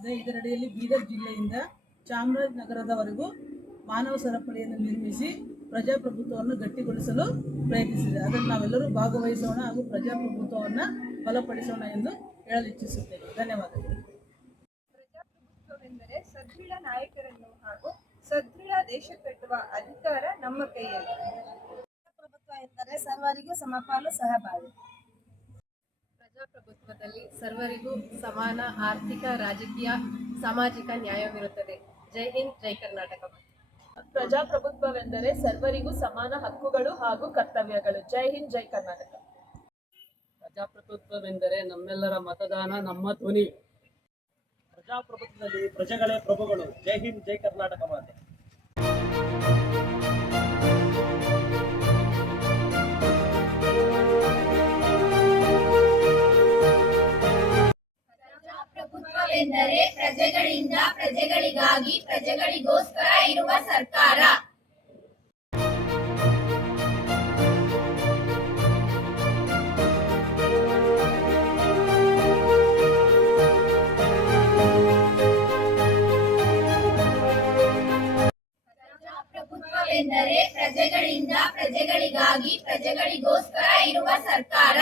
ಪ್ರಯತ್ನಿಸಿದೆ. ಇದರಡಿಯಲ್ಲಿ ಬೀದರ್ ಜಿಲ್ಲೆಯಿಂದ ಚಾಮರಾಜನಗರದವರೆಗೂ ಮಾನವ ಸರಪಳಿಯನ್ನು ನಿರ್ಮಿಸಿ ಪ್ರಜಾಪ್ರಭುತ್ವವನ್ನು ಗಟ್ಟಿಗೊಳಿಸಲು ಪ್ರಯತ್ನಿಸಿದೆ. ಅದನ್ನು ನಾವೆಲ್ಲರೂ ಭಾಗವಹಿಸೋಣ ಹಾಗೂ ಪ್ರಜಾಪ್ರಭುತ್ವವನ್ನು ಬಲಪಡಿಸೋಣ ಎಂದು ಹೇಳಲಿಚ್ಛಿಸುತ್ತೇನೆ. ಧನ್ಯವಾದಗಳು. ಪ್ರಜಾಪ್ರಭುತ್ವವೆಂದರೆ ಸದೃಢ ನಾಯಕರನ್ನು ಹಾಗೂ ಸದೃಢ ದೇಶ ಕಟ್ಟುವ ಅಧಿಕಾರ ನಮ್ಮ ಕೈಯಲ್ಲಿ. ಪ್ರಜಾಪ್ರಭುತ್ವ ಎಂದರೆ ಸರ್ವರಿಗೂ ಸಮಪಾಲು ಸಹಬಾಳ್ವೆ. ಪ್ರಜಾಪ್ರಭುತ್ವದಲ್ಲಿ ಸರ್ವರಿಗೂ ಸಮಾನ ಆರ್ಥಿಕ, ರಾಜಕೀಯ, ಸಾಮಾಜಿಕ ನ್ಯಾಯವಿರುತ್ತದೆ. ಜೈ ಹಿಂದ್, ಜೈ ಕರ್ನಾಟಕ. ಪ್ರಜಾಪ್ರಭುತ್ವವೆಂದರೆ ಸರ್ವರಿಗೂ ಸಮಾನ ಹಕ್ಕುಗಳು ಹಾಗೂ ಕರ್ತವ್ಯಗಳು. ಜೈ ಹಿಂದ್, ಜೈ ಕರ್ನಾಟಕ. ಪ್ರಜಾಪ್ರಭುತ್ವವೆಂದರೆ ನಮ್ಮೆಲ್ಲರ ಮತದಾನ, ನಮ್ಮ ಧ್ವನಿ. ಪ್ರಜಾಪ್ರಭುತ್ವದಲ್ಲಿ ಪ್ರಜೆಗಳೇ ಪ್ರಭುಗಳು. ಜೈ ಹಿಂದ್, ಜೈ ಕರ್ನಾಟಕ ಮಾತೆ. ಪ್ರಜಾಪ್ರಭುತ್ವವೆಂದರೆ ಪ್ರಜೆಗಳಿಂದ ಪ್ರಜೆಗಳಿಗಾಗಿ ಪ್ರಜೆಗಳಿಗೋಸ್ಕರ ಇರುವ ಸರ್ಕಾರ. ಪ್ರಜಾಪ್ರಭುತ್ವವೆಂದರೆ ಪ್ರಜೆಗಳಿಂದ ಪ್ರಜೆಗಳಿಗಾಗಿ ಪ್ರಜೆಗಳಿಗೋಸ್ಕರ ಇರುವ ಸರ್ಕಾರ.